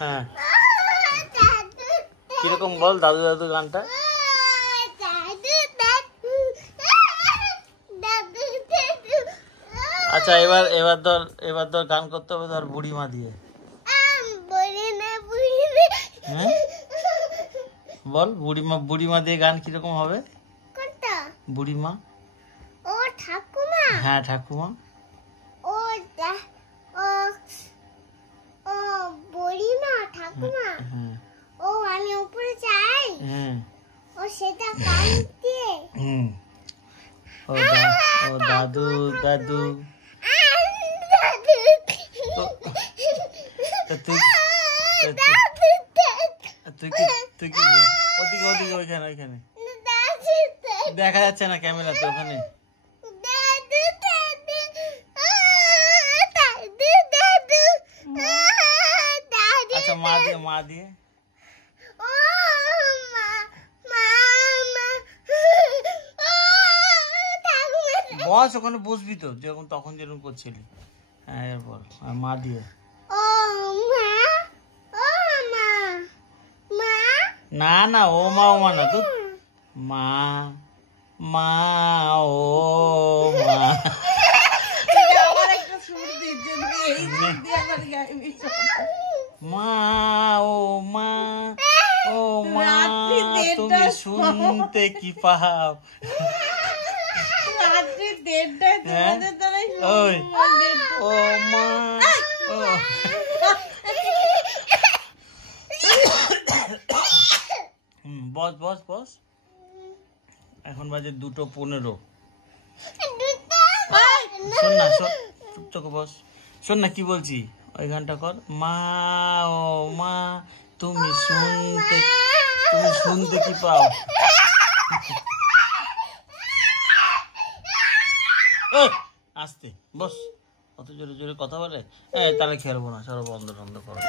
হ্যাঁ কিরকম বল দাদু দাদু গানটা? আচ্ছা এবার ধর গান করতে হবে ধর বুড়িমা দিয়ে। হ্যাঁ বল বুড়িমা দিয়ে গান কিরকম হবে? বুড়িমা ও ঠাকুমা। হ্যাঁ ঠাকুমা। ও ও বুড়িমা ঠাকুমা। ও আমি উপরে যাই। ও সেটা কাঁদতে। ও দাদু দাদু। তুই কি ওদিকে ওদিকে ওইখানে দেখা যাচ্ছে না ক্যামেরাতে ওখানে। আচ্ছা মা দিয়ে বস ওখানে বসবি তো তখন যেরকম করছিলি। হ্যাঁ এরপর মা দিয়ে। না না ও মা না তো মা মা ও মা। মা ও মা ও মা তুমি শুনতে কি পাও? ও মা বস বস বস। এখন বাজে 2:15। শোন না তোকে বস শোন না কি বলছি ওই গানটা কর। মা ও মা তুমি শুনতে কি পাও? আস্তে বস, অত জোরে জোরে কথা বলে তাহলে খেলবো না, সব বন্ধ করো।